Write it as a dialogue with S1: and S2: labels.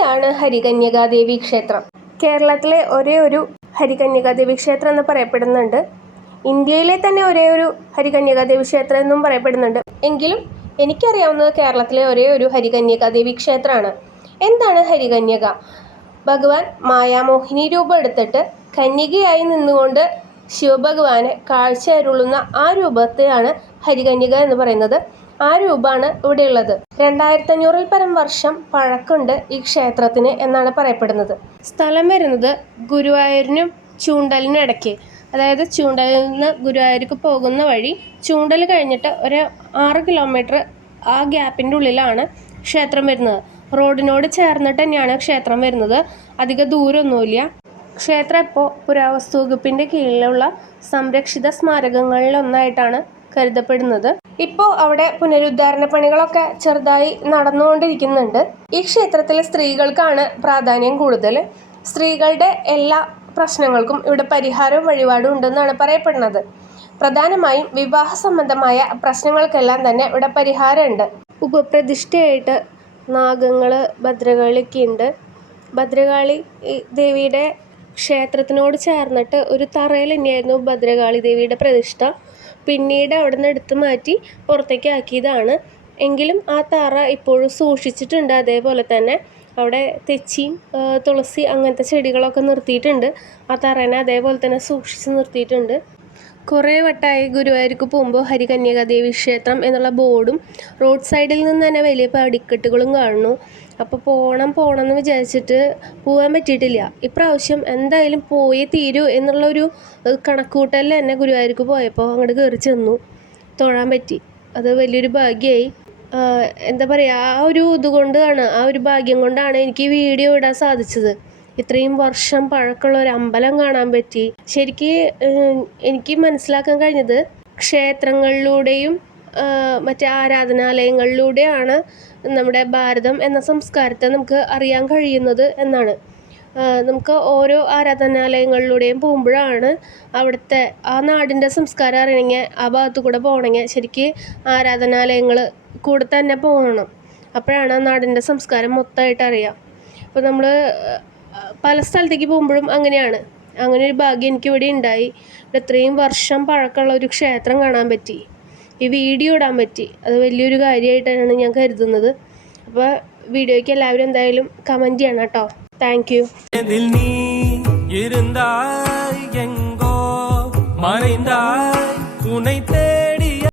S1: എന്താണ് ഹരികന്യകാദേവി ക്ഷേത്രം. കേരളത്തിലെ ഒരേ ഒരു ഹരികന്യകാദേവി ക്ഷേത്രം എന്ന് പറയപ്പെടുന്നുണ്ട്. ഇന്ത്യയിലെ തന്നെ ഒരേ ഒരു ഹരികന്യകാദേവി ക്ഷേത്രം എന്നും പറയപ്പെടുന്നുണ്ട്. എങ്കിലും എനിക്കറിയാവുന്നത് കേരളത്തിലെ ഒരേ ഒരു ഹരികന്യകാദേവി ക്ഷേത്രമാണ്. എന്താണ് ഹരികന്യക? ഭഗവാൻ മായാമോഹിനി രൂപം എടുത്തിട്ട് കന്യകയായി നിന്നുകൊണ്ട് ശിവഭഗവാനെ കാഴ്ച അരുളുന്ന ആ രൂപത്തെയാണ് ഹരികന്യക എന്ന് പറയുന്നത്. ആ രൂപമാണ് ഇവിടെയുള്ളത്. രണ്ടായിരത്തി അഞ്ഞൂറിൽ പരം വർഷം പഴക്കുണ്ട് ഈ ക്ഷേത്രത്തിന് എന്നാണ് പറയപ്പെടുന്നത്. സ്ഥലം വരുന്നത് ഗുരുവായൂരിനും ചൂണ്ടലിനും ഇടയ്ക്ക്. അതായത് ചൂണ്ടലിൽ നിന്ന് ഗുരുവായൂർക്ക് പോകുന്ന വഴി ചൂണ്ടൽ കഴിഞ്ഞിട്ട് ഒരു ആറ് കിലോമീറ്റർ ആ ഗ്യാപ്പിന്റെ ഉള്ളിലാണ് ക്ഷേത്രം വരുന്നത്. റോഡിനോട് ചേർന്നിട്ട് തന്നെയാണ് ക്ഷേത്രം വരുന്നത്. അധിക ദൂരമൊന്നുമില്ല. ക്ഷേത്രം ഇപ്പോൾ പുരാവസ്തു വകുപ്പിന്റെ കീഴിലുള്ള സംരക്ഷിത സ്മാരകങ്ങളിലൊന്നായിട്ടാണ് കരുതപ്പെടുന്നത്. ഇപ്പോൾ അവിടെ പുനരുദ്ധാരണ പണികളൊക്കെ ചെറുതായി നടന്നുകൊണ്ടിരിക്കുന്നുണ്ട്. ഈ ക്ഷേത്രത്തിൽ സ്ത്രീകൾക്കാണ് പ്രാധാന്യം കൂടുതൽ. സ്ത്രീകളുടെ എല്ലാ പ്രശ്നങ്ങൾക്കും ഇവിടെ പരിഹാരവും വഴിപാടും ഉണ്ടെന്നാണ് പറയപ്പെടുന്നത്. പ്രധാനമായും വിവാഹ സംബന്ധമായ പ്രശ്നങ്ങൾക്കെല്ലാം തന്നെ ഇവിടെ പരിഹാരമുണ്ട്. ഉപപ്രതിഷ്ഠയായിട്ട് നാഗങ്ങൾ ഭദ്രകാളിയൊക്കെ ഉണ്ട്. ഭദ്രകാളി ദേവിയുടെ ക്ഷേത്രത്തിനോട് ചേർന്നിട്ട് ഒരു തറയിൽ തന്നെയായിരുന്നു ഭദ്രകാളി ദേവിയുടെ പ്രതിഷ്ഠ. പിന്നീട് അവിടെ നിന്ന് എടുത്ത് മാറ്റി പുറത്തേക്ക് ആക്കിയതാണ്. എങ്കിലും ആ തറ ഇപ്പോഴും സൂക്ഷിച്ചിട്ടുണ്ട്. അതേപോലെ തന്നെ അവിടെ തെച്ചിയും തുളസി അങ്ങനത്തെ ചെടികളൊക്കെ നിർത്തിയിട്ടുണ്ട്. ആ തറേനെ അതേപോലെ തന്നെ സൂക്ഷിച്ച് നിർത്തിയിട്ടുണ്ട്. കുറേ വട്ടമായി ഗുരുവായൂർക്ക് പോകുമ്പോൾ ഹരികന്യകാദേവി ക്ഷേത്രം എന്നുള്ള ബോർഡും റോഡ് സൈഡിൽ നിന്ന് തന്നെ വലിയ പടിക്കെട്ടുകളും കാണുന്നു. അപ്പോൾ പോകണം പോകണം എന്ന് വിചാരിച്ചിട്ട് പോകാൻ പറ്റിയിട്ടില്ല. ഇപ്രാവശ്യം എന്തായാലും പോയേ തീരൂ എന്നുള്ളൊരു ഏഹ്, കണക്കുകൂട്ടലിൽ തന്നെ ഗുരുവായൂർക്ക് പോയപ്പോൾ അങ്ങോട്ട് കയറി ചെന്നു. തൊഴാൻ പറ്റി. അത് വലിയൊരു ഭാഗ്യമായി എന്താ പറയുക ആ ഒരു ഇതുകൊണ്ടാണ് ആ ഒരു ഭാഗ്യം കൊണ്ടാണ് എനിക്ക് വീഡിയോ ഇടാൻ സാധിച്ചത്. ഇത്രയും വർഷം പഴക്കമുള്ള ഒരു അമ്പലം കാണാൻ പറ്റി. ശരിക്ക് എനിക്ക് മനസ്സിലാക്കാൻ കഴിഞ്ഞത് ക്ഷേത്രങ്ങളിലൂടെയും മറ്റേ ആരാധനാലയങ്ങളിലൂടെയാണ് നമ്മുടെ ഭാരതം എന്ന സംസ്കാരത്തെ നമുക്ക് അറിയാൻ കഴിയുന്നത് എന്നാണ്. നമുക്ക് ഓരോ ആരാധനാലയങ്ങളിലൂടെയും പോകുമ്പോഴാണ് അവിടുത്തെ ആ നാടിന്റെ സംസ്കാരം അറിയണമെങ്കിൽ ആ ഭാഗത്തു കൂടെ പോകണമെങ്കിൽ ശരിക്ക് ആരാധനാലയങ്ങൾ കൂടെ തന്നെ പോകണം. അപ്പോഴാണ് ആ നാടിന്റെ സംസ്കാരം മൊത്തമായിട്ട് അറിയാം. അപ്പോൾ നമ്മൾ പല സ്ഥലത്തേക്ക് പോകുമ്പോഴും അങ്ങനെയാണ് അങ്ങനെ ഒരു ഭാഗ്യം എനിക്ക് ഇവിടെ ഉണ്ടായി ഇവിടെ ഇത്രയും വർഷം പഴക്കമുള്ള ഒരു ക്ഷേത്രം കാണാൻ പറ്റി ഈ വീഡിയോ ഇടാൻ പറ്റി അത് വലിയൊരു കാര്യമായിട്ടാണ് ഞാൻ കരുതുന്നത് അപ്പോൾ വീഡിയോയ്ക്ക് എല്ലാവരും എന്തായാലും കമൻറ്റ് ചെയ്യണം കേട്ടോ താങ്ക് യു
S2: எதில் நீ இருந்தாய் எங்கோ மறைந்தாய் உனை தே